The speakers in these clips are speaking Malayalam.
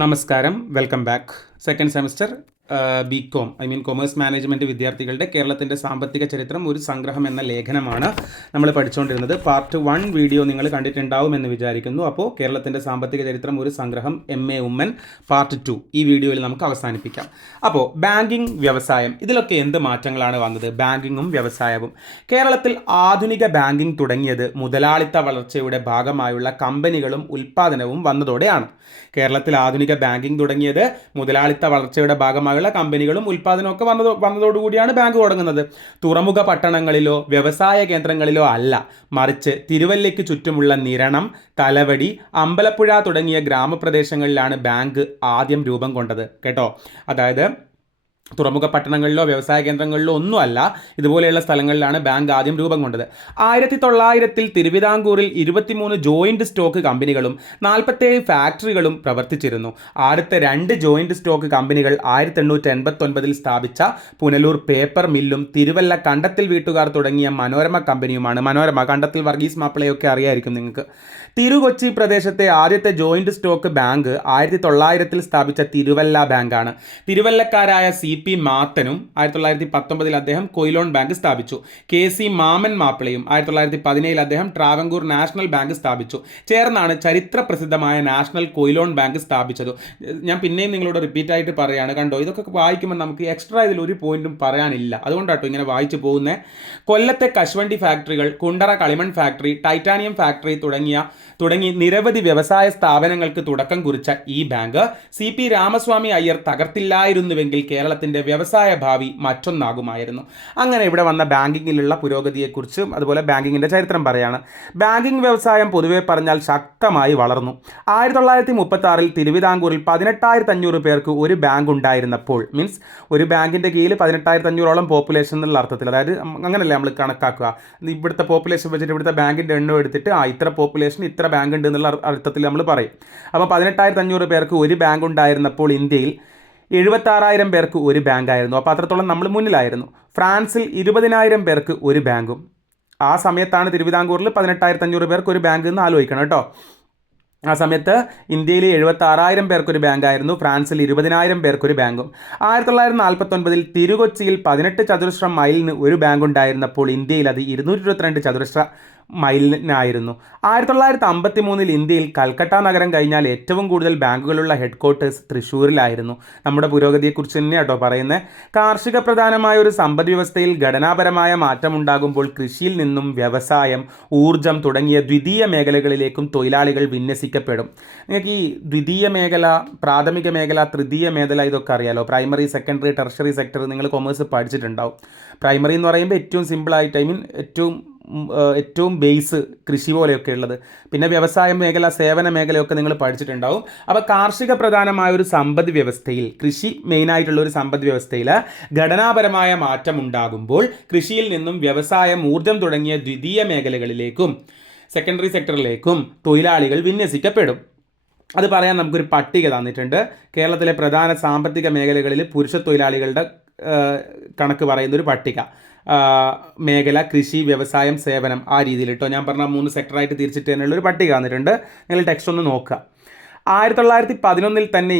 നമസ്കാരം, welcome back. Second semester BCom commerce management വിദ്യാർത്ഥികളുടെ കേരളത്തിൻ്റെ സാമ്പത്തിക ചരിത്രം ഒരു സംഗ്രഹം എന്ന ലേഖനമാണ് നമ്മൾ പഠിച്ചുകൊണ്ടിരുന്നത്. പാർട്ട് 1 വീഡിയോ നിങ്ങൾ കണ്ടിട്ടുണ്ടാവുമെന്ന് വിചാരിക്കുന്നു. അപ്പോൾ കേരളത്തിൻ്റെ സാമ്പത്തിക ചരിത്രം ഒരു സംഗ്രഹം MA ഉമ്മൻ പാർട്ട് 2 ഈ വീഡിയോയിൽ നമുക്ക് അവസാനിപ്പിക്കാം. അപ്പോൾ ബാങ്കിങ്, വ്യവസായം, ഇതിലൊക്കെ എന്ത് മാറ്റങ്ങളാണ് വന്നത്? ബാങ്കിങ്ങും വ്യവസായവും. കേരളത്തിൽ ആധുനിക ബാങ്കിങ് തുടങ്ങിയത് മുതലാളിത്ത വളർച്ചയുടെ ഭാഗമായുള്ള കമ്പനികളും ഉൽപ്പാദനവും വന്നതോടെയാണ്. കേരളത്തിൽ ആധുനിക ബാങ്കിങ് തുടങ്ങിയത് മുതലാളിത്ത വളർച്ചയുടെ ഭാഗമായുള്ള കമ്പനികളും ഉൽപ്പാദനവും ഒക്കെ വന്നതോടുകൂടിയാണ് ബാങ്ക് തുടങ്ങുന്നത്. തുറമുഖ പട്ടണങ്ങളിലോ വ്യവസായ കേന്ദ്രങ്ങളിലോ അല്ല, മറിച്ച് തിരുവല്ലയ്ക്ക് ചുറ്റുമുള്ള നിരണം, തലവടി, അമ്പലപ്പുഴ തുടങ്ങിയ ഗ്രാമപ്രദേശങ്ങളിലാണ് ബാങ്ക് ആദ്യം രൂപം കൊണ്ടത് കേട്ടോ. അതായത് തുറമുഖ പട്ടണങ്ങളിലോ വ്യവസായ കേന്ദ്രങ്ങളിലോ ഒന്നുമല്ല, ഇതുപോലെയുള്ള സ്ഥലങ്ങളിലാണ് ബാങ്ക് ആദ്യം രൂപം കൊണ്ടത്. 1900 തിരുവിതാംകൂറിൽ 23 ജോയിന്റ് സ്റ്റോക്ക് കമ്പനികളും 47 ഫാക്ടറികളും പ്രവർത്തിച്ചിരുന്നു. ആദ്യത്തെ 2 ജോയിന്റ് സ്റ്റോക്ക് കമ്പനികൾ 1889 സ്ഥാപിച്ച പുനലൂർ പേപ്പർ മില്ലും തിരുവല്ല കണ്ടത്തിൽ വീട്ടുകാർ തുടങ്ങിയ മനോരമ കമ്പനിയുമാണ്. മനോരമ, കണ്ടത്തിൽ വർഗീസ് മാപ്പിളയൊക്കെ അറിയായിരിക്കും നിങ്ങൾക്ക്. തിരുകൊച്ചി പ്രദേശത്തെ ആദ്യത്തെ ജോയിന്റ് സ്റ്റോക്ക് ബാങ്ക് 1900 സ്ഥാപിച്ച തിരുവല്ല ബാങ്കാണ്. തിരുവല്ലക്കാരായ CP മാത്തനും 1919 അദ്ദേഹം കൊയിലോൺ ബാങ്ക് സ്ഥാപിച്ചു. KC മാമൻ മാപ്പിളയും 1917 അദ്ദേഹം ട്രാവൻകൂർ നാഷണൽ ബാങ്ക് സ്ഥാപിച്ചു. ചേർന്നാണ് ചരിത്ര പ്രസിദ്ധമായ നാഷണൽ കൊയിലോൺ ബാങ്ക് സ്ഥാപിച്ചത്. ഞാൻ പിന്നെയും നിങ്ങളോട് റിപ്പീറ്റ് ആയിട്ട് പറയുകയാണ്, കണ്ടോ, ഇതൊക്കെ വായിക്കുമ്പോൾ നമുക്ക് എക്സ്ട്രാ ഇതിൽ ഒരു പോയിന്റും പറയാനില്ല, അതുകൊണ്ടാട്ടോ ഇങ്ങനെ വായിച്ചു പോകുന്നത്. കൊല്ലത്തെ കശുവണ്ടി ഫാക്ടറികൾ, കുണ്ടറ കളിമൺ ഫാക്ടറി, ടൈറ്റാനിയം ഫാക്ടറി തുടങ്ങി നിരവധി വ്യവസായ സ്ഥാപനങ്ങൾക്ക് തുടക്കം കുറിച്ച ഈ ബാങ്ക് CP രാമസ്വാമി അയ്യർ തകർത്തില്ലായിരുന്നുവെങ്കിൽ കേരളത്തിൻ്റെ വ്യവസായ ഭാവി മറ്റൊന്നാകുമായിരുന്നു. അങ്ങനെ ഇവിടെ വന്ന ബാങ്കിങ്ങിലുള്ള പുരോഗതിയെക്കുറിച്ചും അതുപോലെ ബാങ്കിങ്ങിൻ്റെ ചരിത്രം പറയാണ്. ബാങ്കിങ് വ്യവസായം പൊതുവെ പറഞ്ഞാൽ ശക്തമായി വളർന്നു. 1936 തിരുവിതാംകൂറിൽ 18,500 പേർക്ക് ഒരു ബാങ്ക് ഉണ്ടായിരുന്നപ്പോൾ, മീൻസ് ഒരു ബാങ്കിൻ്റെ കീഴിൽ 18,500ഓളം പോപ്പുലേഷൻ എന്നുള്ള അർത്ഥത്തിൽ, അതായത് അങ്ങനെയല്ലേ നമ്മൾ കണക്കാക്കുക, ഇവിടുത്തെ പോപ്പുലേഷൻ വെച്ചിട്ട് ഇവിടുത്തെ ബാങ്കിൻ്റെ എണ്ണം എടുത്തിട്ട് ഇത്ര പോപ്പുലേഷൻ ഇത്ര ബാങ്ക് ഉണ്ട് എന്നുള്ള അർത്ഥത്തിൽ നമ്മൾ പറയും. അപ്പോൾ 18,500 പേർക്ക് ഒരു ബാങ്ക് ഉണ്ടായിരുന്നപ്പോൾ ഇന്ത്യയിൽ 76,000 പേർക്ക് ഒരു ബാങ്കായിരുന്നു. അപ്പോൾ അത്രത്തോളം നമ്മൾ മുന്നിലായിരുന്നു. ഫ്രാൻസിൽ 20,000 പേർക്ക് ഒരു ബാങ്കും. ആ സമയത്താണ് തിരുവിതാംകൂറിൽ 18,500 പേർക്ക് ഒരു ബാങ്ക് എന്ന് ആലോചിക്കണം കേട്ടോ. ആ സമയത്ത് ഇന്ത്യയിൽ 76,000 പേർക്കൊരു ബാങ്കായിരുന്നു, ഫ്രാൻസിൽ 20,000 പേർക്കൊരു ബാങ്കും. 1949 തിരുകൊച്ചിയിൽ 18 ചതുരശ്ര മൈലിന് ഒരു ബാങ്ക് ഉണ്ടായിരുന്നപ്പോൾ ഇന്ത്യയിൽ അത് 222 ചതുരശ്ര മൈലിനായിരുന്നു. 1953 ഇന്ത്യയിൽ കൽക്കട്ട നഗരം കഴിഞ്ഞാൽ ഏറ്റവും കൂടുതൽ ബാങ്കുകളുള്ള ഹെഡ് ക്വാർട്ടേഴ്സ് തൃശ്ശൂരിലായിരുന്നു. നമ്മുടെ പുരോഗതിയെക്കുറിച്ച് തന്നെ കേട്ടോ പറയുന്നത്. കാർഷിക പ്രധാനമായ ഒരു സമ്പദ് വ്യവസ്ഥയിൽ ഘടനാപരമായ മാറ്റമുണ്ടാകുമ്പോൾ കൃഷിയിൽ നിന്നും വ്യവസായം, ഊർജം തുടങ്ങിയ ദ്വിതീയ മേഖലകളിലേക്കും തൊഴിലാളികൾ വിന്യസിക്കപ്പെടും. നിങ്ങൾക്ക് ഈ ദ്വിതീയ മേഖല, പ്രാഥമിക മേഖല, തൃതീയ മേഖല ഇതൊക്കെ അറിയാലോ. പ്രൈമറി, സെക്കൻഡറി, ടെർഷറി സെക്ടർ നിങ്ങൾ കൊമേഴ്സ് പഠിച്ചിട്ടുണ്ടാവും. പ്രൈമറി എന്ന് പറയുമ്പോൾ ഏറ്റവും സിമ്പിളായിട്ട് ഏറ്റവും ബേസ് കൃഷി പോലെയൊക്കെ ഉള്ളത്. പിന്നെ വ്യവസായ മേഖല, സേവന മേഖലയൊക്കെ നിങ്ങൾ പഠിച്ചിട്ടുണ്ടാവും. അപ്പോൾ കാർഷിക പ്രധാനമായ ഒരു സമ്പദ് വ്യവസ്ഥയിൽ, കൃഷി മെയിനായിട്ടുള്ള ഒരു സമ്പദ് വ്യവസ്ഥയിൽ ഘടനാപരമായ മാറ്റം ഉണ്ടാകുമ്പോൾ കൃഷിയിൽ നിന്നും വ്യവസായം, ഊർജം തുടങ്ങിയ ദ്വിതീയ മേഖലകളിലേക്കും സെക്കൻഡറി സെക്ടറിലേക്കും തൊഴിലാളികൾ വിന്യസിക്കപ്പെടും. അത് പറയാൻ നമുക്കൊരു പട്ടിക തന്നിട്ടുണ്ട്. കേരളത്തിലെ പ്രധാന സാമ്പത്തിക മേഖലകളിൽ പുരുഷ തൊഴിലാളികളുടെ കണക്ക് പറയുന്നൊരു പട്ടിക. മേഖല, കൃഷി, വ്യവസായം, സേവനം, ആ രീതിയിൽ കേട്ടോ. ഞാൻ പറഞ്ഞ 3 സെക്ടറായിട്ട് തിരിച്ചിട്ട് തന്നെയുള്ളൊരു പട്ടിക തന്നിട്ടുണ്ട്. നിങ്ങൾ ടെക്സ്റ്റ് ഒന്ന് നോക്കുക. 1911 തന്നെ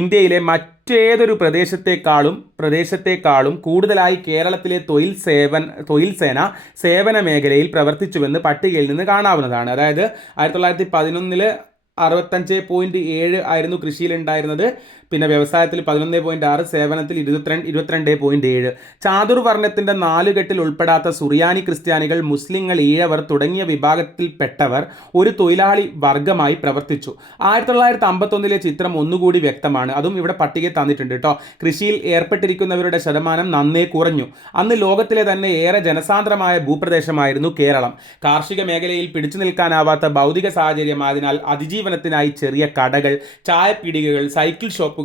ഇന്ത്യയിലെ മറ്റേതൊരു പ്രദേശത്തെക്കാളും കൂടുതലായി കേരളത്തിലെ തൊഴിൽ സേന സേവന മേഖലയിൽ പ്രവർത്തിച്ചുവെന്ന് പട്ടികയിൽ നിന്ന് കാണാവുന്നതാണ്. അതായത് 1911 65.7 ആയിരുന്നു കൃഷിയിലുണ്ടായിരുന്നത്, പിന്നെ വ്യവസായത്തിൽ 11.6, സേവനത്തിൽ 22.7. ചാതുർവർണ്ണത്തിൻ്റെ 4 കെട്ടിൽ ഉൾപ്പെടാത്ത സുറിയാനി ക്രിസ്ത്യാനികൾ, മുസ്ലിങ്ങൾ, ഈഴവർ തുടങ്ങിയ വിഭാഗത്തിൽപ്പെട്ടവർ ഒരു തൊഴിലാളി വർഗമായി പ്രവർത്തിച്ചു. 1951 ചിത്രം ഒന്നുകൂടി വ്യക്തമാണ്. അതും ഇവിടെ പട്ടികയിൽ തന്നിട്ടുണ്ട് കേട്ടോ. കൃഷിയിൽ ഏർപ്പെട്ടിരിക്കുന്നവരുടെ ശതമാനം നന്നേ കുറഞ്ഞു. അന്ന് ലോകത്തിലെ തന്നെ ഏറെ ജനസാന്ദ്രമായ ഭൂപ്രദേശമായിരുന്നു കേരളം. കാർഷിക മേഖലയിൽ പിടിച്ചു നിൽക്കാനാവാത്ത ഭൗതിക സാഹചര്യമായതിനാൽ അതിജീവനത്തിനായി ചെറിയ കടകൾ, ചായപ്പീടികകൾ, സൈക്കിൾ ഷോപ്പ്,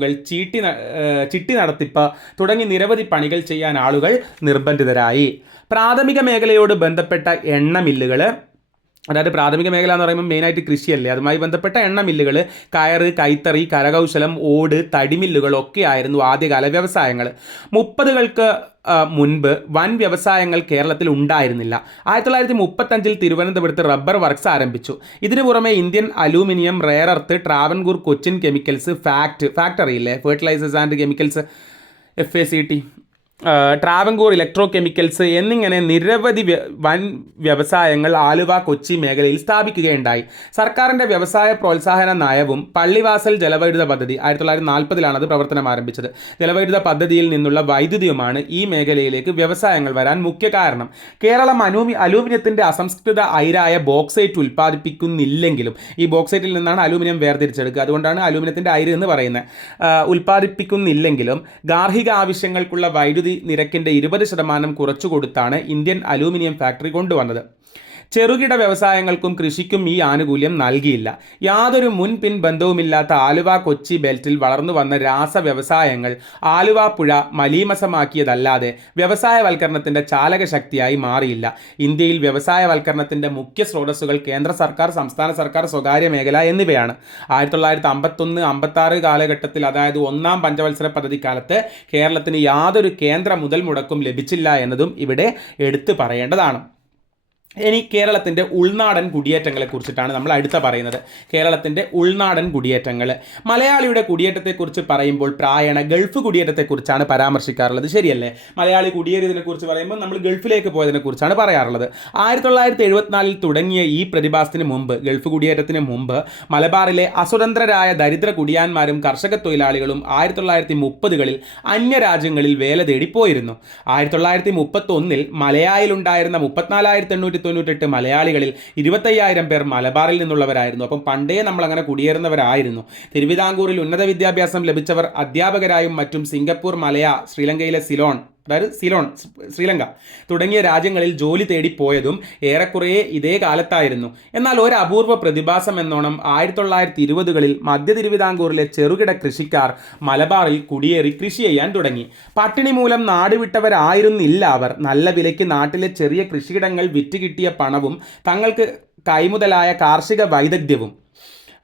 ചിട്ടി നടത്തിപ്പ് തുടങ്ങി നിരവധി പണികൾ ചെയ്യാൻ ആളുകൾ നിർബന്ധിതരായി. പ്രാഥമിക മേഖലയോട് ബന്ധപ്പെട്ട എണ്ണ മില്ലുകൾ, അതായത് പ്രാഥമിക മേഖല എന്ന് പറയുമ്പോൾ മെയിനായിട്ട് കൃഷിയല്ലേ, അതുമായി ബന്ധപ്പെട്ട എണ്ണ മില്ലുകൾ, കയറ്, കൈത്തറി, കരകൗശലം, ഓട്, തടിമില്ലുകളൊക്കെ ആയിരുന്നു ആദ്യകാല വ്യവസായങ്ങൾ. 30കൾക്ക് മുൻപ് വൻ വ്യവസായങ്ങൾ കേരളത്തിൽ ഉണ്ടായിരുന്നില്ല. 1935 തിരുവനന്തപുരത്ത് റബ്ബർ വർക്ക്സ് ആരംഭിച്ചു. ഇതിനു പുറമെ Indian aluminium, rare earth, Travancore Cochin chemicals, ഫാക്ടറിയില്ലേ fertilisers and chemicals FACT, Travancore electro chemicals എന്നിങ്ങനെ നിരവധി വൻ വ്യവസായങ്ങൾ ആലുവ, കൊച്ചി മേഖലയിൽ സ്ഥാപിക്കുകയുണ്ടായി. സർക്കാരിൻ്റെ വ്യവസായ പ്രോത്സാഹന നയവും പള്ളിവാസൽ ജലവൈദ്യുത പദ്ധതി 1940 അത് പ്രവർത്തനം ആരംഭിച്ചത്. ജലവൈദ്യുത പദ്ധതിയിൽ നിന്നുള്ള വൈദ്യുതിയുമാണ് ഈ മേഖലയിലേക്ക് വ്യവസായങ്ങൾ വരാൻ മുഖ്യ കാരണം. കേരളം അലൂമിനിയത്തിൻ്റെ അസംസ്കൃത അയിരായ ബോക്സൈറ്റ് ഉൽപ്പാദിപ്പിക്കുന്നില്ലെങ്കിലും, ഈ ബോക്സൈറ്റിൽ നിന്നാണ് അലൂമിനിയം വേർതിരിച്ചെടുക്കുക, അതുകൊണ്ടാണ് അലൂമിനിയത്തിൻ്റെ അയിര് എന്ന് പറയുന്നത്, ഉൽപ്പാദിപ്പിക്കുന്നില്ലെങ്കിലും ഗാർഹിക ആവശ്യങ്ങൾക്കുള്ള വൈദ്യുതി നിരക്കിൻ്റെ 20% കുറച്ചു കൊടുത്താണ് ഇന്ത്യൻ അലൂമിനിയം ഫാക്ടറി കൊണ്ടുവന്നത്. ചെറുകിട വ്യവസായങ്ങൾക്കും കൃഷിക്കും ഈ ആനുകൂല്യം നൽകിയില്ല. യാതൊരു മുൻപിൻ ബന്ധവുമില്ലാത്ത ആലുവ, കൊച്ചി ബെൽറ്റിൽ വളർന്നു വന്ന രാസ വ്യവസായങ്ങൾ ആലുവ പുഴ മലീമസമാക്കിയതല്ലാതെ വ്യവസായവൽക്കരണത്തിൻ്റെ ചാലകശക്തിയായി മാറിയില്ല. ഇന്ത്യയിൽ വ്യവസായവൽക്കരണത്തിൻ്റെ മുഖ്യ സ്രോതസ്സുകൾ കേന്ദ്ര സർക്കാർ, സംസ്ഥാന സർക്കാർ, സ്വകാര്യ മേഖല എന്നിവയാണ്. 1951-56 കാലഘട്ടത്തിൽ, അതായത് ഒന്നാം പഞ്ചവത്സര പദ്ധതിക്കാലത്ത് കേരളത്തിന് യാതൊരു കേന്ദ്ര മുതൽ മുടക്കും ലഭിച്ചില്ല എന്നതും ഇവിടെ എടുത്തു പറയേണ്ടതാണ്. ഇനി കേരളത്തിൻ്റെ ഉൾനാടൻ കുടിയേറ്റങ്ങളെ കുറിച്ചിട്ടാണ് നമ്മൾ അടുത്ത പറയുന്നത്. കേരളത്തിൻ്റെ ഉൾനാടൻ കുടിയേറ്റങ്ങൾ. മലയാളിയുടെ കുടിയേറ്റത്തെക്കുറിച്ച് പറയുമ്പോൾ പ്രായണ ഗൾഫ് കുടിയേറ്റത്തെക്കുറിച്ചാണ് പരാമർശിക്കാറുള്ളത്, ശരിയല്ലേ? മലയാളി കുടിയേറിയതിനെക്കുറിച്ച് പറയുമ്പോൾ നമ്മൾ ഗൾഫിലേക്ക് പോയതിനെക്കുറിച്ചാണ് പറയാറുള്ളത്. 1974 തുടങ്ങിയ ഈ പ്രതിഭാസത്തിന് മുമ്പ്, ഗൾഫ് കുടിയേറ്റത്തിന് മുമ്പ്, മലബാറിലെ അസ്വതന്ത്രരായ ദരിദ്ര കുടിയാന്മാരും കർഷക തൊഴിലാളികളും 1930കളിൽ അന്യരാജ്യങ്ങളിൽ വേല തേടി പോയിരുന്നു. 1931 മലയായിലുണ്ടായിരുന്ന 34,898 മലയാളികളിൽ 25,000 പേർ മലബാറിൽ നിന്നുള്ളവരായിരുന്നു. അപ്പം പണ്ടേ നമ്മളങ്ങനെ കുടിയേറുന്നവരായിരുന്നു. തിരുവിതാംകൂറിൽ ഉന്നത വിദ്യാഭ്യാസം ലഭിച്ചവർ അധ്യാപകരായും മറ്റും സിംഗപ്പൂർ, മലയ, ശ്രീലങ്കയിലെ സിലോൺ, അതായത് ശ്രീലങ്ക തുടങ്ങിയ രാജ്യങ്ങളിൽ ജോലി തേടിപ്പോയതും ഏറെക്കുറെ ഇതേ കാലത്തായിരുന്നു. എന്നാൽ ഒരു അപൂർവ പ്രതിഭാസം എന്നോണം 1920കളിൽ മധ്യ തിരുവിതാംകൂറിലെ ചെറുകിട കൃഷിക്കാർ മലബാറിൽ കുടിയേറി കൃഷി ചെയ്യാൻ തുടങ്ങി. പട്ടിണി മൂലം നാടുവിട്ടവരായിരുന്നില്ല അവർ. നല്ല വിലയ്ക്ക് നാട്ടിലെ ചെറിയ കൃഷിയിടങ്ങൾ വിറ്റ് കിട്ടിയ പണവും തങ്ങൾക്ക് കൈമുതലായ കാർഷിക വൈദഗ്ധ്യവും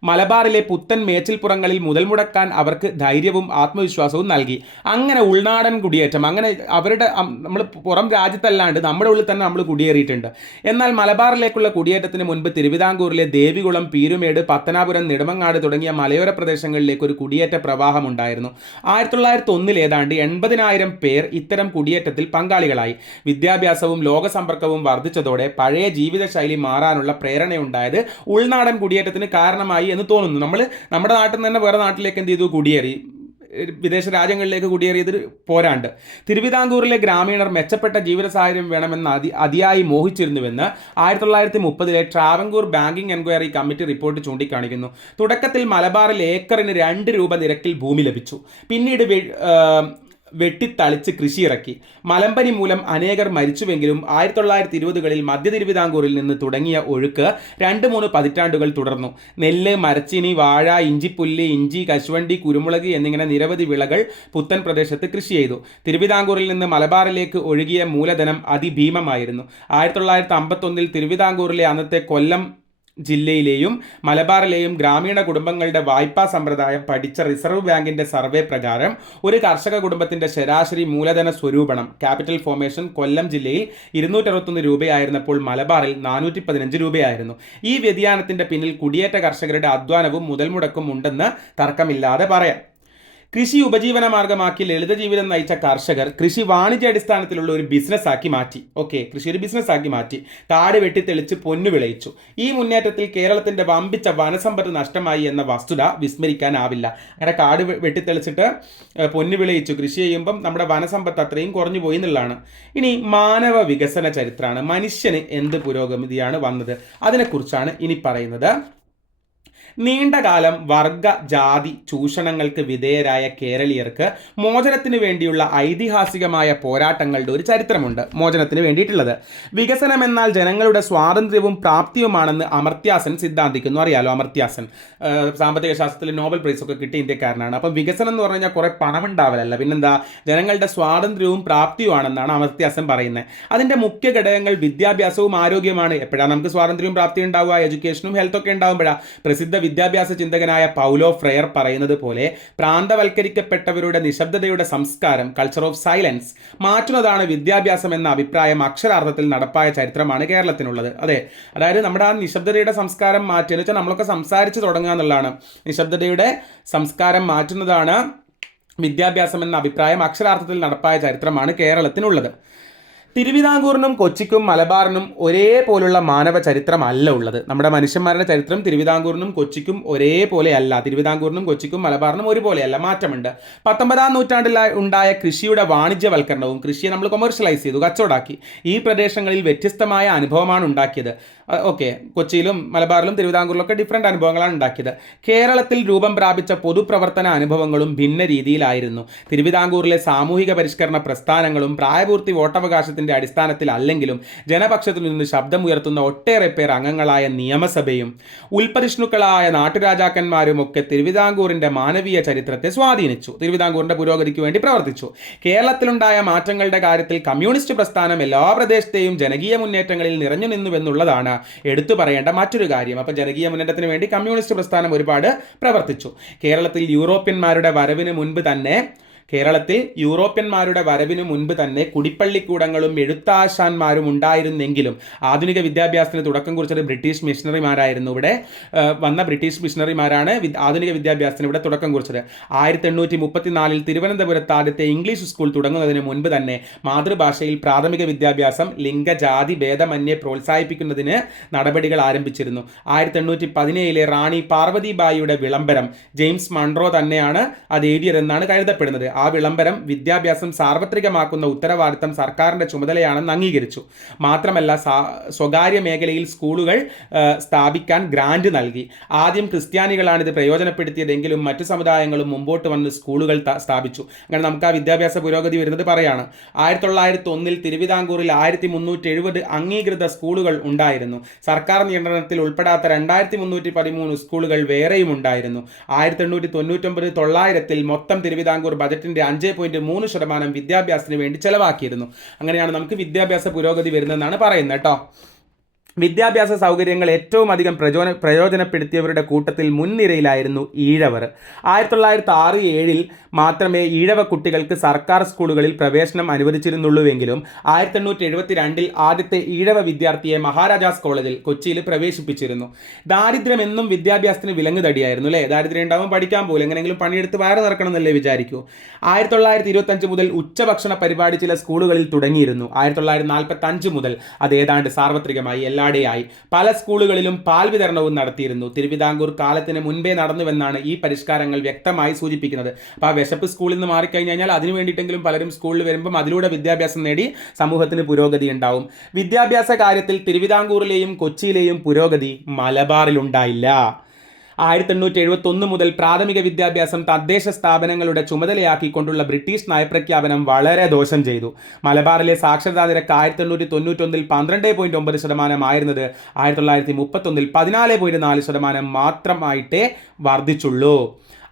മലബാറിലെ പുത്തൻ മേച്ചിൽപ്പുറങ്ങളിൽ മുതൽ മുടക്കാൻ അവർക്ക് ധൈര്യവും ആത്മവിശ്വാസവും നൽകി. അങ്ങനെ ഉൾനാടൻ കുടിയേറ്റം, അങ്ങനെ അവരുടെ നമ്മൾ പുറം രാജ്യത്തല്ലാണ്ട് നമ്മുടെ ഉള്ളിൽ തന്നെ നമ്മൾ കുടിയേറിയിട്ടുണ്ട്. എന്നാൽ മലബാറിലേക്കുള്ള കുടിയേറ്റത്തിന് മുൻപ് തിരുവിതാംകൂറിലെ ദേവികുളം, പീരുമേട്, പത്തനാപുരം, നെടുമങ്ങാട് തുടങ്ങിയ മലയോര പ്രദേശങ്ങളിലേക്ക് ഒരു കുടിയേറ്റ പ്രവാഹം ഉണ്ടായിരുന്നു. 1901 ഏതാണ്ട് 80,000 പേർ ഇത്തരം കുടിയേറ്റത്തിൽ പങ്കാളികളായി. വിദ്യാഭ്യാസവും ലോകസമ്പർക്കവും വർദ്ധിച്ചതോടെ പഴയ ജീവിതശൈലി മാറാനുള്ള പ്രേരണയുണ്ടായത് ഉൾനാടൻ കുടിയേറ്റത്തിന് കാരണമായി എന്ന് തോന്നുന്നു. നമ്മുടെ നാട്ടിൽ നിന്ന് തന്നെ വേറെ നാട്ടിലേക്ക് എന്ത് ചെയ്തു? കുടിയേറി. വിദേശ രാജ്യങ്ങളിലേക്ക് കുടിയേറിയത് പോരാണ്ട് തിരുവിതാംകൂറിലെ ഗ്രാമീണർ മെച്ചപ്പെട്ട ജീവിത സാഹചര്യം വേണമെന്ന് അതിയായി മോഹിച്ചിരുന്നുവെന്ന് 1930 Travancore banking enquiry committee report ചൂണ്ടിക്കാണിക്കുന്നു. തുടക്കത്തിൽ മലബാറിൽ ഏക്കറിന് 2 രൂപ നിരക്കിൽ ഭൂമി ലഭിച്ചു. പിന്നീട് വെട്ടിത്തളിച്ച് കൃഷിയിറക്കി. മലമ്പനി മൂലം അനേകർ മരിച്ചുവെങ്കിലും 1920കളിൽ മധ്യ തിരുവിതാംകൂറിൽ നിന്ന് തുടങ്ങിയ ഒഴുക്ക് 2-3 പതിറ്റാണ്ടുകൾ തുടർന്നു. നെല്ല്, മരച്ചീനി, വാഴ, ഇഞ്ചിപ്പുല്ല്, ഇഞ്ചി, കശുവണ്ടി, കുരുമുളക് എന്നിങ്ങനെ നിരവധി വിളകൾ പുത്തൻ പ്രദേശത്ത് കൃഷി ചെയ്തു. തിരുവിതാംകൂറിൽ നിന്ന് മലബാറിലേക്ക് ഒഴുകിയ മൂലധനം അതിഭീമമായിരുന്നു. 1951 തിരുവിതാംകൂറിലെ അന്നത്തെ കൊല്ലം ജില്ലയിലെയും മലബാറിലെയും ഗ്രാമീണ കുടുംബങ്ങളുടെ വായ്പാ സമ്പ്രദായം പഠിച്ച റിസർവ് ബാങ്കിൻ്റെ സർവേ പ്രകാരം ഒരു കർഷക കുടുംബത്തിൻ്റെ ശരാശരി മൂലധന സ്വരൂപണം ക്യാപിറ്റൽ ഫോർമേഷൻ കൊല്ലം ജില്ലയിൽ 261 രൂപയായിരുന്നപ്പോൾ മലബാറിൽ 415 രൂപയായിരുന്നു. ഈ വ്യതിയാനത്തിൻ്റെ പിന്നിൽ കുടിയേറ്റ കർഷകരുടെ അധ്വാനവും മുതൽ മുടക്കും ഉണ്ടെന്ന് തർക്കമില്ലാതെ പറയാം. കൃഷി ഉപജീവന മാർഗമാക്കി ലളിത ജീവിതം നയിച്ച കർഷകർ കൃഷി വാണിജ്യാടിസ്ഥാനത്തിലുള്ള ഒരു ബിസിനസ്സാക്കി മാറ്റി. കൃഷി ഒരു ബിസിനസ്സാക്കി മാറ്റി. കാട് വെട്ടിത്തെളിച്ച് പൊന്നു വിളയിച്ചു. ഈ മുന്നേറ്റത്തിൽ കേരളത്തിൻ്റെ വമ്പിച്ച വനസമ്പത്ത് നഷ്ടമായി എന്ന വസ്തുത വിസ്മരിക്കാനാവില്ല. അങ്ങനെ കാട് വെട്ടിത്തെളിച്ചിട്ട് പൊന്നു വിളയിച്ചു കൃഷി ചെയ്യുമ്പം നമ്മുടെ വനസമ്പത്ത് അത്രയും കുറഞ്ഞു പോയി എന്നുള്ളതാണ്. ഇനി മാനവ വികസന ചരിത്രമാണ്. മനുഷ്യന് എന്ത് പുരോഗതിയാണ് വന്നത്, അതിനെക്കുറിച്ചാണ് ഇനി പറയുന്നത്. നീണ്ടകാലം വർഗ ജാതി ചൂഷണങ്ങൾക്ക് വിധേയരായ കേരളീയർക്ക് മോചനത്തിന് വേണ്ടിയുള്ള ഐതിഹാസികമായ പോരാട്ടങ്ങളുടെ ഒരു ചരിത്രമുണ്ട് മോചനത്തിന് വേണ്ടിയിട്ടുള്ളത്. വികസനം എന്നാൽ ജനങ്ങളുടെ സ്വാതന്ത്ര്യവും പ്രാപ്തിയുമാണെന്ന് അമർത്യാസൻ സിദ്ധാന്തിക്കുന്നു. അറിയാലോ അമർത്യാസൻ സാമ്പത്തിക ശാസ്ത്രത്തിൽ നോബൽ പ്രൈസ് ഒക്കെ കിട്ടിയ ഇന്ത്യക്കാരനാണ്. അപ്പം വികസനം എന്ന് പറഞ്ഞു കഴിഞ്ഞാൽ കുറെ പണം ഉണ്ടാവലല്ല, പിന്നെന്താ ജനങ്ങളുടെ സ്വാതന്ത്ര്യവും പ്രാപ്തിയുമാണെന്നാണ് അമർത്യാസൻ പറയുന്നത്. അതിൻ്റെ മുഖ്യ ഘടകങ്ങൾ വിദ്യാഭ്യാസവും ആരോഗ്യമാണ്. എപ്പോഴാണ് നമുക്ക് സ്വാതന്ത്ര്യവും പ്രാപ്തിയും ഉണ്ടാവുക? എഡ്യൂക്കേഷനും ഹെൽത്ത് ഒക്കെ ഉണ്ടാകുമ്പോഴാണ്. പ്രസിദ്ധ വിദ്യാഭ്യാസ ചിന്തകനായ പൗലോ ഫ്രെയർ പറയുന്നത് പോലെ പ്രാന്തവൽക്കരിക്കപ്പെട്ടവരുടെ നിശബ്ദതയുടെ സംസ്കാരം കൾച്ചർ ഓഫ് സൈലൻസ് മാറ്റുന്നതാണ് വിദ്യാഭ്യാസം എന്ന അഭിപ്രായം അക്ഷരാർത്ഥത്തിൽ നടപ്പായ ചരിത്രമാണ് കേരളത്തിനുള്ളത്. അതെ, അതായത് നമ്മുടെ ആ നിശബ്ദതയുടെ സംസ്കാരം മാറ്റിയെന്ന് വെച്ചാൽ നമ്മളൊക്കെ സംസാരിച്ച് തുടങ്ങുക എന്നുള്ളതാണ്. നിശബ്ദതയുടെ സംസ്കാരം മാറ്റുന്നതാണ് വിദ്യാഭ്യാസം എന്ന അഭിപ്രായം അക്ഷരാർത്ഥത്തിൽ നടപ്പായ ചരിത്രമാണ് കേരളത്തിനുള്ളത്. തിരുവിതാംകൂറിനും കൊച്ചിക്കും മലബാറിനും ഒരേപോലുള്ള മാനവ ചരിത്രമല്ല ഉള്ളത്. നമ്മുടെ മനുഷ്യന്മാരുടെ ചരിത്രം തിരുവിതാംകൂറിനും കൊച്ചിക്കും ഒരേപോലെയല്ല. തിരുവിതാംകൂറിനും കൊച്ചിക്കും മലബാറിനും ഒരുപോലെയല്ല, മാറ്റമുണ്ട്. 19-ാം നൂറ്റാണ്ടിൽ ഉണ്ടായ കൃഷിയുടെ വാണിജ്യവൽക്കരണവും കൃഷിയെ നമ്മൾ കൊമേഴ്ഷ്യലൈസ് ചെയ്തു, കച്ചവടാക്കി. ഈ പ്രദേശങ്ങളിൽ വ്യത്യസ്തമായ അനുഭവമാണ് ഉണ്ടാക്കിയത്. ഓക്കെ, കൊച്ചിയിലും മലബാറിലും തിരുവിതാംകൂറിലൊക്കെ ഡിഫറെൻ്റ് അനുഭവങ്ങളാണ് ഉണ്ടാക്കിയത്. കേരളത്തിൽ രൂപം പ്രാപിച്ച പൊതുപ്രവർത്തന അനുഭവങ്ങളും ഭിന്ന രീതിയിലായിരുന്നു. തിരുവിതാംകൂറിലെ സാമൂഹിക പരിഷ്കരണ പ്രസ്ഥാനങ്ങളും പ്രായപൂർത്തി വോട്ടവകാശത്തിൻ്റെ അടിസ്ഥാനത്തിൽ അല്ലെങ്കിലും ജനപക്ഷത്തിൽ നിന്ന് ശബ്ദമുയർത്തുന്ന ഒട്ടേറെ പേർ അംഗങ്ങളായ നിയമസഭയും ഉൽപ്പതിഷ്ണുക്കളായ നാട്ടുരാജാക്കന്മാരും ഒക്കെ തിരുവിതാംകൂറിൻ്റെ മാനവീയ ചരിത്രത്തെ സ്വാധീനിച്ചു, തിരുവിതാംകൂറിൻ്റെ പുരോഗതിക്ക് വേണ്ടി പ്രവർത്തിച്ചു. കേരളത്തിലുണ്ടായ മാറ്റങ്ങളുടെ കാര്യത്തിൽ കമ്മ്യൂണിസ്റ്റ് പ്രസ്ഥാനം എല്ലാ പ്രദേശത്തെയും ജനകീയ മുന്നേറ്റങ്ങളിൽ നിറഞ്ഞു നിന്നുവെന്നുള്ളതാണ് എടുത്തു പറയേണ്ട മറ്റൊരു കാര്യം. അപ്പോൾ ജനകീയ മുന്നേറ്റത്തിന് വേണ്ടി കമ്മ്യൂണിസ്റ്റ് പ്രസ്ഥാനം ഒരുപാട് പ്രവർത്തിച്ചു. കേരളത്തിൽ യൂറോപ്യന്മാരുടെ വരവിന് മുൻപ് തന്നെ കുടിപ്പള്ളിക്കൂടങ്ങളും എഴുത്താശാന്മാരും ഉണ്ടായിരുന്നെങ്കിലും ആധുനിക വിദ്യാഭ്യാസത്തിന് തുടക്കം കുറിച്ചത് ബ്രിട്ടീഷ് മിഷണറിമാരായിരുന്നു. ഇവിടെ വന്ന ബ്രിട്ടീഷ് മിഷണറിമാരാണ് ആധുനിക വിദ്യാഭ്യാസത്തിന് ഇവിടെ തുടക്കം കുറിച്ചത്. 1834 തിരുവനന്തപുരത്ത് ആദ്യത്തെ ഇംഗ്ലീഷ് സ്കൂൾ തുടങ്ങുന്നതിന് മുൻപ് തന്നെ മാതൃഭാഷയിൽ പ്രാഥമിക വിദ്യാഭ്യാസം ലിംഗജാതി ഭേദമന്യേ പ്രോത്സാഹിപ്പിക്കുന്നതിന് നടപടികൾ ആരംഭിച്ചിരുന്നു. 1817 റാണി പാർവതിബായിയുടെ വിളംബരം ജെയിംസ് മൺറോ തന്നെയാണ് അത് എഴുതിയതെന്നാണ് കരുതപ്പെടുന്നത്. ആ വിളംബരം വിദ്യാഭ്യാസം സാർവത്രികമാക്കുന്ന ഉത്തരവാദിത്തം സർക്കാരിൻ്റെ ചുമതലയാണെന്ന് അംഗീകരിച്ചു. മാത്രമല്ല സ്വകാര്യ മേഖലയിൽ സ്കൂളുകൾ സ്ഥാപിക്കാൻ ഗ്രാന്റ് നൽകി. ആദ്യം ക്രിസ്ത്യാനികളാണ് ഇത് പ്രയോജനപ്പെടുത്തിയതെങ്കിലും മറ്റു സമുദായങ്ങളും മുമ്പോട്ട് വന്ന് സ്കൂളുകൾ സ്ഥാപിച്ചു. അങ്ങനെ നമുക്ക് ആ വിദ്യാഭ്യാസ പുരോഗതി വരുന്നത് പറയാണ്. 1901 തിരുവിതാംകൂറിൽ 1370 അംഗീകൃത സ്കൂളുകൾ ഉണ്ടായിരുന്നു. സർക്കാർ നിയന്ത്രണത്തിൽ ഉൾപ്പെടാത്ത 2313 സ്കൂളുകൾ വേറെയും ഉണ്ടായിരുന്നു. 1899-900 മൊത്തം തിരുവിതാംകൂർ ബജറ്റിന്റെ 5.3% വിദ്യാഭ്യാസത്തിന് വേണ്ടി ചെലവാക്കിയിരുന്നു. അങ്ങനെയാണ് നമുക്ക് വിദ്യാഭ്യാസ പുരോഗതി വരുന്നതെന്നാണ് പറയുന്നത് കേട്ടോ. വിദ്യാഭ്യാസ സൗകര്യങ്ങൾ ഏറ്റവും അധികം പ്രയോജനപ്പെടുത്തിയവരുടെ കൂട്ടത്തിൽ മുൻനിരയിലായിരുന്നു ഈഴവർ. 1906-7 മാത്രമേ ഈഴവ കുട്ടികൾക്ക് സർക്കാർ സ്കൂളുകളിൽ പ്രവേശനം അനുവദിച്ചിരുന്നുള്ളൂവെങ്കിലും 1872 ആദ്യത്തെ ഈഴവ വിദ്യാർത്ഥിയെ മഹാരാജാസ് കോളേജിൽ കൊച്ചിയിൽ പ്രവേശിപ്പിച്ചിരുന്നു. ദാരിദ്ര്യം എന്നും വിദ്യാഭ്യാസത്തിന് വിലങ്ങുതടിയായിരുന്നു അല്ലേ? ദാരിദ്ര്യം ഉണ്ടാകുമ്പോൾ പഠിക്കാൻ പോലും എങ്ങനെയെങ്കിലും പണിയെടുത്ത് വയറ് നിറക്കണം എന്നല്ലേ വിചാരിക്കൂ. 1925 മുതൽ ഉച്ചഭക്ഷണ പരിപാടി ചില സ്കൂളുകളിൽ തുടങ്ങിയിരുന്നു. 1945 മുതൽ അത് ഏതാണ്ട് സാർവത്രികമായി എല്ലാടെയായി. പല സ്കൂളുകളിലും പാൽ വിതരണവും നടത്തിയിരുന്നു. തിരുവിതാംകൂർ കാലത്തിന് മുൻപേ നടന്നുവെന്നാണ് ഈ പരിഷ്കാരങ്ങൾ വ്യക്തമായി സൂചിപ്പിക്കുന്നത്. അപ്പോൾ ആ വിശപ്പ് സ്കൂളിൽ നിന്ന് മാറിക്കഴിഞ്ഞ് കഴിഞ്ഞാൽ അതിനു വേണ്ടിയിട്ടെങ്കിലും പലരും സ്കൂളിൽ വരുമ്പം അതിലൂടെ വിദ്യാഭ്യാസം നേടി സമൂഹത്തിന് പുരോഗതി ഉണ്ടാവും. വിദ്യാഭ്യാസ കാര്യത്തിൽ തിരുവിതാംകൂറിലെയും കൊച്ചിയിലെയും പുരോഗതി മലബാറിലുണ്ടായില്ല. 1871 മുതൽ പ്രാഥമിക വിദ്യാഭ്യാസം തദ്ദേശ സ്ഥാപനങ്ങളുടെ ചുമതലയാക്കിക്കൊണ്ടുള്ള ബ്രിട്ടീഷ് നയപ്രഖ്യാപനം വളരെ ദോഷം ചെയ്തു. മലബാറിലെ സാക്ഷരതാ നിരക്ക് 1891 12.9% ആയിരുന്നത് 1931 14.4% മാത്രമായിട്ടേ വർദ്ധിച്ചുള്ളൂ.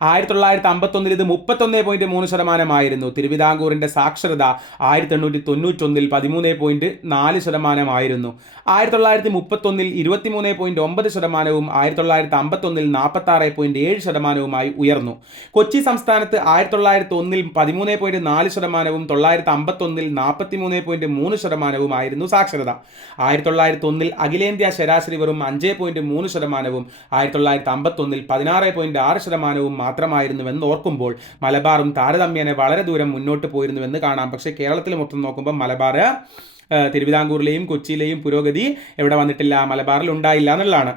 1951 ഇത് 31.3% ആയിരുന്നു. തിരുവിതാംകൂറിൻ്റെ സാക്ഷരത 1891 13.4% ആയിരുന്നു. 1931 23.9%വും 1951 46.7%വുമായി ഉയർന്നു. കൊച്ചി സംസ്ഥാനത്ത് 1901 13.4%വും 1951 43.3%വും ആയിരുന്നു സാക്ഷരത. 1901 അഖിലേന്ത്യാ ശരാശരി വെറും 5.3%വും 1951 16.6%വും മാത്രമായിരുന്നുവെന്ന് ഓർക്കുമ്പോൾ മലബാറും താരതമ്യേന വളരെ ദൂരം മുന്നോട്ട് പോയിരുന്നുവെന്ന് കാണാം. പക്ഷേ കേരളത്തിൽ മൊത്തം നോക്കുമ്പോൾ മലബാർ തിരുവിതാംകൂറിലെയും കൊച്ചിയിലെയും പുരോഗതി എവിടെ വന്നിട്ടില്ല, മലബാറിൽ ഉണ്ടായില്ല എന്നുള്ളതാണ്.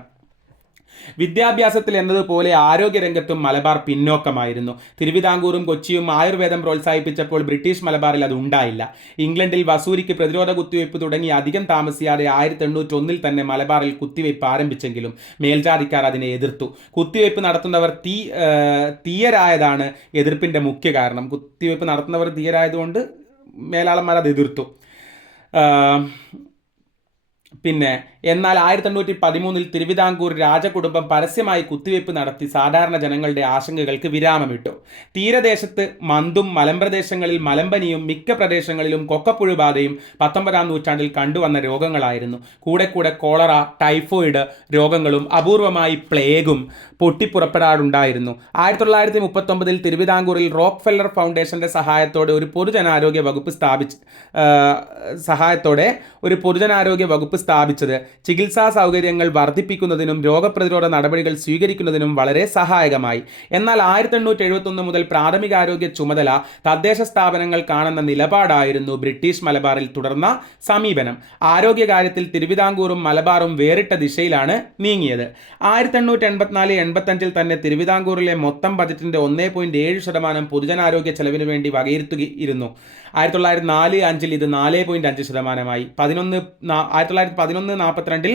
വിദ്യാഭ്യാസത്തിൽ എന്നതുപോലെ ആരോഗ്യരംഗത്തും മലബാർ പിന്നോക്കമായിരുന്നു. തിരുവിതാംകൂറും കൊച്ചിയും ആയുർവേദം പ്രോത്സാഹിപ്പിച്ചപ്പോൾ ബ്രിട്ടീഷ് മലബാറിൽ അത് ഉണ്ടായില്ല. ഇംഗ്ലണ്ടിൽ വസൂരിക്ക് പ്രതിരോധ കുത്തിവയ്പ് തുടങ്ങി അധികം താമസിയാതെ 1881 തന്നെ മലബാറിൽ കുത്തിവയ്പ് ആരംഭിച്ചെങ്കിലും മേൽജാതിക്കാർ അതിനെ എതിർത്തു. കുത്തിവയ്പ് നടത്തുന്നവർ തീയരായതാണ് എതിർപ്പിൻ്റെ മുഖ്യ കാരണം. കുത്തിവയ്പ് നടത്തുന്നവർ തീയരായതുകൊണ്ട് മേലാളന്മാർ അത് എതിർത്തു. പിന്നെ എന്നാൽ 1813 തിരുവിതാംകൂർ രാജകുടുംബം പരസ്യമായി കുത്തിവയ്പ് നടത്തി സാധാരണ ജനങ്ങളുടെ ആശങ്കകൾക്ക് വിരാമമിട്ടു. തീരദേശത്ത് മന്തും മലമ്പ്രദേശങ്ങളിൽ മലമ്പനിയും മിക്ക പ്രദേശങ്ങളിലും കൊക്കപ്പുഴുബാധയും 19-ാം നൂറ്റാണ്ടിൽ കണ്ടുവന്ന രോഗങ്ങളായിരുന്നു. കൂടെ കോളറ, ടൈഫോയിഡ് രോഗങ്ങളും അപൂർവമായി പ്ലേഗും പൊട്ടിപ്പുറപ്പെടാറുണ്ടായിരുന്നു. 1939 തിരുവിതാംകൂറിൽ റോക്ക്ഫെല്ലർ ഫൗണ്ടേഷന്റെ സഹായത്തോടെ ഒരു പൊതുജനാരോഗ്യ വകുപ്പ് സ്ഥാപിച്ചത് ചികിത്സാ സൗകര്യങ്ങൾ വർദ്ധിപ്പിക്കുന്നതിനും രോഗപ്രതിരോധ നടപടികൾ സ്വീകരിക്കുന്നതിനും വളരെ സഹായകമായി. എന്നാൽ 1871 മുതൽ പ്രാഥമികാരോഗ്യ ചുമതല തദ്ദേശ സ്ഥാപനങ്ങൾക്കാണെന്ന നിലപാടായിരുന്നു ബ്രിട്ടീഷ് മലബാറിൽ തുടർന്ന സമീപനം. ആരോഗ്യകാര്യത്തിൽ തിരുവിതാംകൂറും മലബാറും വേറിട്ട ദിശയിലാണ് നീങ്ങിയത്. 1884-85 തന്നെ തിരുവിതാംകൂറിലെ മൊത്തം ബജറ്റിന്റെ 1.7% പൊതുജനാരോഗ്യ ചെലവിനു വേണ്ടി വകയിരുത്തിയിരുന്നു. 1904-05 ഇത് 4.5%. 1911-42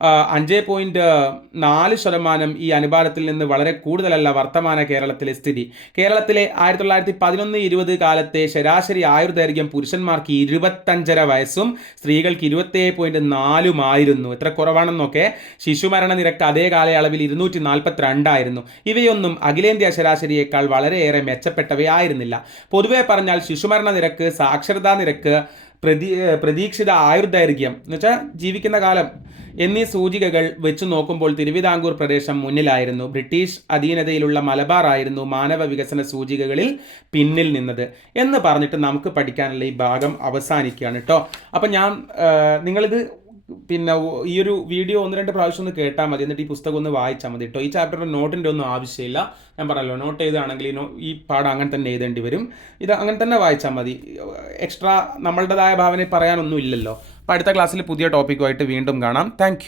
5.4% ഈ അനുപാതത്തിൽ നിന്ന് വളരെ കൂടുതലല്ല വർത്തമാന കേരളത്തിലെ സ്ഥിതി. കേരളത്തിലെ 1911-20 കാലത്തെ ശരാശരി ആയുർദൈർഘ്യം പുരുഷന്മാർക്ക് 25.5 വയസ്സും സ്ത്രീകൾക്ക് 27.4 ആയിരുന്നു. എത്ര കുറവാണെന്നൊക്കെ. ശിശുമരണ നിരക്ക് അതേ കാലയളവിൽ 242 ആയിരുന്നു. ഇവയൊന്നും അഖിലേന്ത്യാ ശരാശരിയേക്കാൾ വളരെയേറെ മെച്ചപ്പെട്ടവയായിരുന്നില്ല. പൊതുവെ പറഞ്ഞാൽ ശിശുമരണ നിരക്ക്, സാക്ഷരതാ നിരക്ക്, പ്രതീക്ഷിത ആയുർദൈർഘ്യം എന്നുവെച്ചാൽ ജീവിക്കുന്ന കാലം എന്നീ സൂചികകൾ വെച്ച് നോക്കുമ്പോൾ തിരുവിതാംകൂർ പ്രദേശം മുന്നിലായിരുന്നു. ബ്രിട്ടീഷ് അധീനതയിലുള്ള മലബാർ ആയിരുന്നു മാനവ വികസന സൂചികകളിൽ പിന്നിൽ നിന്നത് എന്ന് പറഞ്ഞിട്ട് നമുക്ക് പഠിക്കാനുള്ള ഈ ഭാഗം അവസാനിക്കുകയാണ് കേട്ടോ. അപ്പം നിങ്ങളിത് പിന്നെ ഈ ഒരു വീഡിയോ 1-2 പ്രാവശ്യം ഒന്ന് കേട്ടാൽ മതി. എന്നിട്ട് ഈ പുസ്തകം ഒന്ന് വായിച്ചാൽ മതി കേട്ടോ. ഈ ചാപ്റ്ററിൻ്റെ നോട്ടിൻ്റെ ഒന്നും ആവശ്യമില്ല. ഞാൻ പറഞ്ഞല്ലോ, നോട്ട് ചെയ്താണെങ്കിൽ ഈ പാഠം അങ്ങനെ തന്നെ എഴുതേണ്ടി വരും. ഇത് അങ്ങനെ തന്നെ വായിച്ചാൽ മതി. എക്സ്ട്രാ നമ്മളുടേതായ ഭാവന പറയാനൊന്നും ഇല്ലല്ലോ. അപ്പോൾ അടുത്ത ക്ലാസ്സിൽ പുതിയ ടോപ്പിക്കുമായിട്ട് വീണ്ടും കാണാം. താങ്ക്